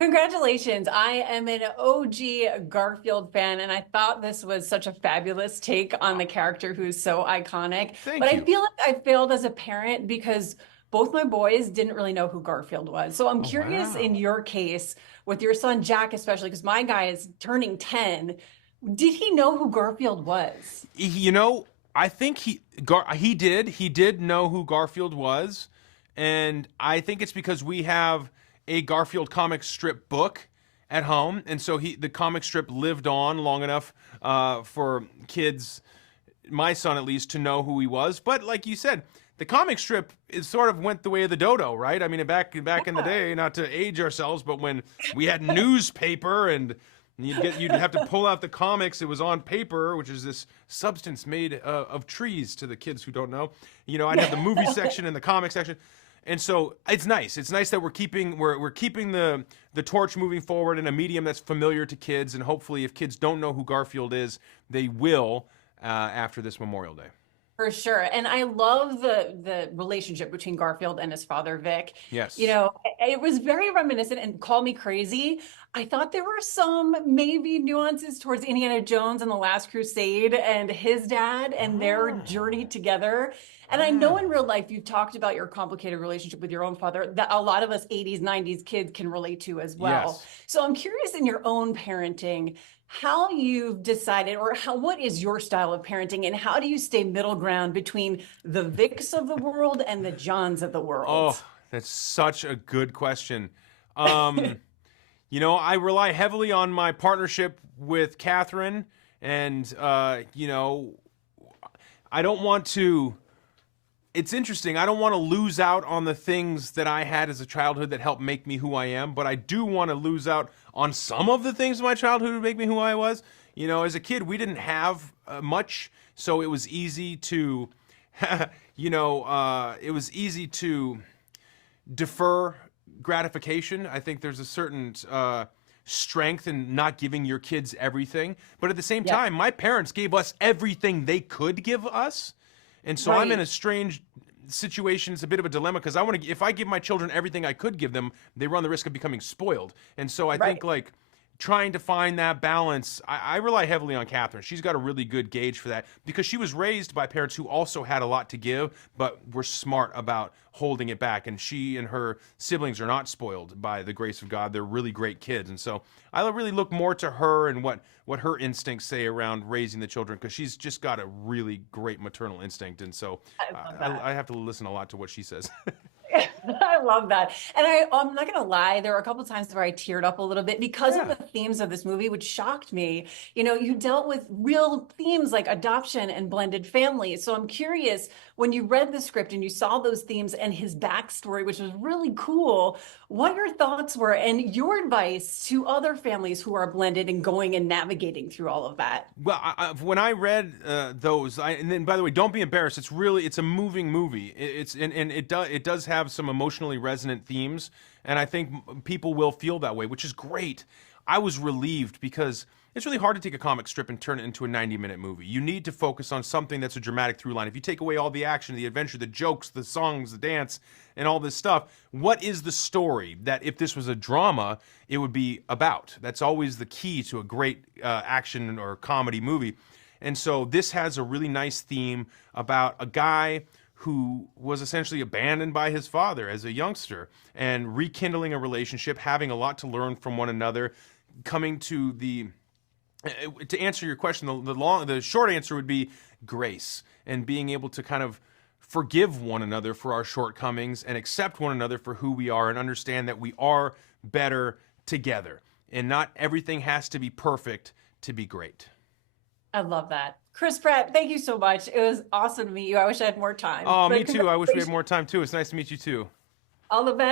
Congratulations. I am an OG Garfield fan, and I thought this was such a fabulous take on the character who's so iconic. But Thank I you. feel like I failed as a parent because both my boys didn't really know who Garfield was. So I'm Oh, curious in wow. your case, with your son Jack, especially, because my guy is turning 10. Did he know who Garfield was? You know, I think he did know who Garfield was, and I think it's because we have a Garfield comic strip book at home, and so the comic strip lived on long enough for kids, my son at least, to know who he was. But like you said, the comic strip is sort of went the way of the dodo, right? I mean, back in the Yeah. day, not to age ourselves, but when we had newspaper and you'd have to pull out the comics. It was on paper, which is this substance made of trees. To the kids who don't know, I'd have the movie section and the comic section, and so it's nice. It's nice that we're keeping the torch moving forward in a medium that's familiar to kids, and hopefully, if kids don't know who Garfield is, they will after this Memorial Day. For sure. And I love the relationship between Garfield and his father, Vic. You Yes. know, it was very reminiscent and call me crazy. I thought there were some maybe nuances towards Indiana Jones and the Last Crusade and his dad and their journey Oh. together. And I know in Mm. real life you've talked about your complicated relationship with your own father that a lot of us 80s, 90s kids can relate to as well. Yes. So I'm curious in your own parenting how you've decided or what is your style of parenting and how do you stay middle ground between the Vicks of the world and the Johns of the world? Oh, that's such a good question. Um, I rely heavily on my partnership with Catherine, and I don't want to. It's interesting. I don't want to lose out on the things that I had as a childhood that helped make me who I am, but I do want to lose out on some of the things in my childhood that make me who I was. As a kid, we didn't have much, so it was easy to, it was easy to defer gratification. I think there's a certain strength in not giving your kids everything. But at the same Yep. time, my parents gave us everything they could give us. And so I'm in a Right. strange situation. It's a bit of a dilemma because I want to. If I give my children everything I could give them, they run the risk of becoming spoiled. And so I think Right. like trying to find that balance. I rely heavily on Catherine. She's got a really good gauge for that because she was raised by parents who also had a lot to give, but were smart about holding it back. And she and her siblings are not spoiled by the grace of God. They're really great kids. And so I really look more to her and what her instincts say around raising the children because she's just got a really great maternal instinct. And so I love that. I have to listen a lot to what she says. I love that. And I'm not going to lie, there were a couple of times where I teared up a little bit because of Yeah. the themes of this movie, which shocked me. You know, you dealt with real themes like adoption and blended families. So I'm curious, when you read the script and you saw those themes and his backstory, which was really cool, what your thoughts were and your advice to other families who are blended and going and navigating through all of that. Well, when I read those, and then by the way, don't be embarrassed. It's a moving movie. And it does have some emotionally resonant themes, and I think people will feel that way, which is great. I was relieved because it's really hard to take a comic strip and turn it into a 90-minute movie. You need to focus on something that's a dramatic through line. If you take away all the action, the adventure, the jokes, the songs, the dance, and all this stuff, what is the story that if this was a drama, it would be about? That's always the key to a great action or comedy movie. And so this has a really nice theme about a guy who was essentially abandoned by his father as a youngster and rekindling a relationship, having a lot to learn from one another, coming to answer your question, the short answer would be grace and being able to kind of forgive one another for our shortcomings and accept one another for who we are and understand that we are better together. And not everything has to be perfect to be great. I love that. Chris Pratt, thank you so much. It was awesome to meet you. I wish I had more time, Oh, me but too. I wish we had congratulations. more time too. It's nice to meet you too. All the best.